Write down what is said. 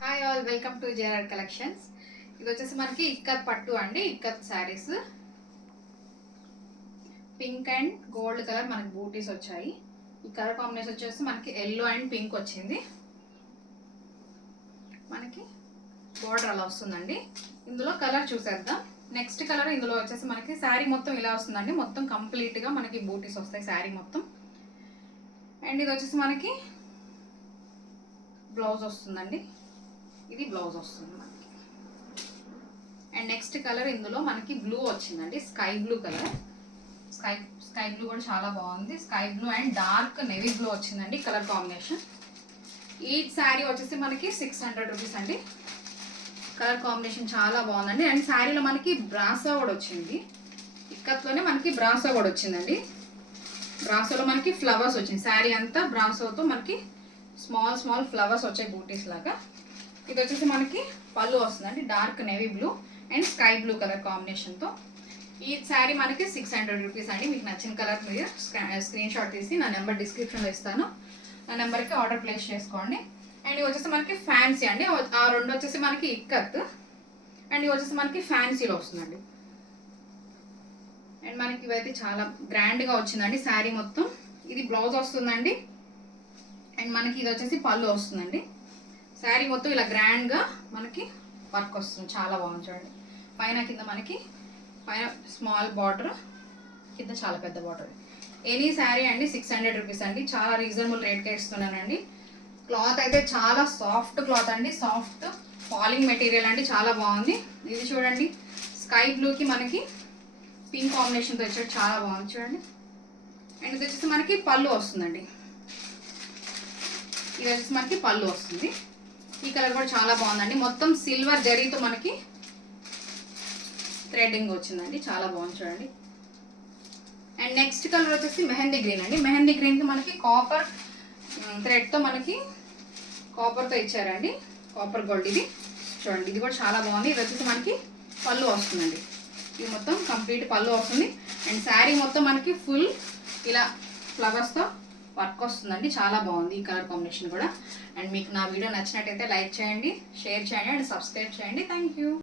Hi all, welcome to JR collections. ఇది వచ్చేసి మనకి ఇక్కత్ పట్టు అండి. Ikkat saris pink and gold colour మనకి బూటీస్ వచ్చాయి. ఈ కలర్ కాంబినేషన్ వచ్చేసి మనకి ఎల్లో అండ్ పింక్ వచ్చింది. మనకి బోర్డర్ అలా వస్తుందండి. ఇందులో కలర్ చూసేద్దాం. నెక్స్ట్ కలర్ ఇందులో వచ్చేసి మనకి శారీ మొత్తం ఇలా వస్తుందండి. మొత్తం కంప్లీట్గా మనకి బూటీస్ వస్తాయి శారీ మొత్తం. అండ్ ఇది వచ్చేసి మనకి బ్లౌజ్ వస్తుందండి. ఇది బ్లౌజ్ వస్తుంది మనకి. అండ్ నెక్స్ట్ కలర్ ఇందులో మనకి బ్లూ వచ్చిందండి. Sky blue colour. Sky blue కూడా చాలా బాగుంది. Sky blue and dark navy blue వచ్చిందండి కలర్ కాంబినేషన్. ఈ శారీ వచ్చేసి మనకి 600 రూపీస్ అండి. కలర్ కాంబినేషన్ చాలా బాగుందండి. అండ్ శారీలో మనకి బ్రాసో కూడా వచ్చింది. ఇక్కత్లోనే మనకి బ్రాసో కూడా వచ్చిందండి. బ్రాసోలో మనకి ఫ్లవర్స్ వచ్చింది. శారీ అంతా బ్రాసోతో మనకి స్మాల్ ఫ్లవర్స్ వచ్చాయి బూటీస్ లాగా. ఇది వచ్చేసి మనకి పళ్ళు వస్తుందండి. Dark navy blue and sky blue colour కాంబినేషన్తో. ఈ శారీ మనకి 600 రూపీస్ అండి. మీకు నచ్చిన కలర్ మీరు స్క్రీన్ షాట్ తీసి నా నెంబర్ డిస్క్రిప్షన్లో ఇస్తాను. నా నెంబర్కి ఆర్డర్ ప్లేస్ చేసుకోండి. అండ్ ఇవి వచ్చేసి మనకి ఫ్యాన్సీ అండి. ఆ రెండు వచ్చేసి మనకి ఇక్కత్ అండ్ ఇవి వచ్చేసి మనకి ఫ్యాన్సీలో వస్తుందండి. అండ్ మనకి ఇవైతే చాలా గ్రాండ్గా వచ్చిందండి శారీ మొత్తం. ఇది బ్లౌజ్ వస్తుందండి. అండ్ మనకి ఇది వచ్చేసి పళ్ళు వస్తుందండి. శారీ మొత్తం ఇలా గ్రాండ్గా మనకి వర్క్ వస్తుంది. చాలా బాగుంది చూడండి. పైన కింద మనకి పైన స్మాల్ బార్డర్, కింద చాలా పెద్ద బార్డర్. ఎనీ శారీ అండి 600 రూపీస్ అండి. చాలా రీజనబుల్ రేట్గా ఇస్తున్నానండి. క్లాత్ అయితే చాలా సాఫ్ట్ క్లాత్ అండి. సాఫ్ట్ ఫాలింగ్ మెటీరియల్ అండి. చాలా బాగుంది. ఇది చూడండి, స్కై బ్లూకి మనకి పింక్ కాంబినేషన్తో వచ్చాడు. చాలా బాగుంది చూడండి. అండ్ ఇది వచ్చేసి మనకి పళ్ళు వస్తుందండి. ఇది వచ్చేసి మనకి పళ్ళు వస్తుంది. ఈ కలర్ కూడా చాలా బాగుందండి. మొత్తం సిల్వర్ జరీతో మనకి థ్రెడ్డింగ్ వచ్చిందండి. చాలా బాగుంది చూడండి. అండ్ నెక్స్ట్ కలర్ వచ్చేసి మెహందీ గ్రీన్ అండి. మెహందీ గ్రీన్కి మనకి కాపర్ థ్రెడ్తో మనకి కాపర్తో ఇచ్చారండి. కాపర్ గోల్డ్ ఇది చూడండి. ఇది కూడా చాలా బాగుంది. ఇది వచ్చేసి మనకి పళ్ళు వస్తుందండి. ఇది మొత్తం కంప్లీట్ పళ్ళు వస్తుంది. అండ్ శారీ మొత్తం మనకి ఫుల్ ఇలా ఫ్లవర్స్తో వర్క్ వస్తుందండి. చాలా బాగుంది ఈ కలర్ కాంబినేషన్ కూడా. అండ్ మీకు నా వీడియో నచ్చినట్టయితే లైక్ చేయండి, షేర్ చేయండి అండ్ సబ్స్క్రైబ్ చేయండి. Thank you.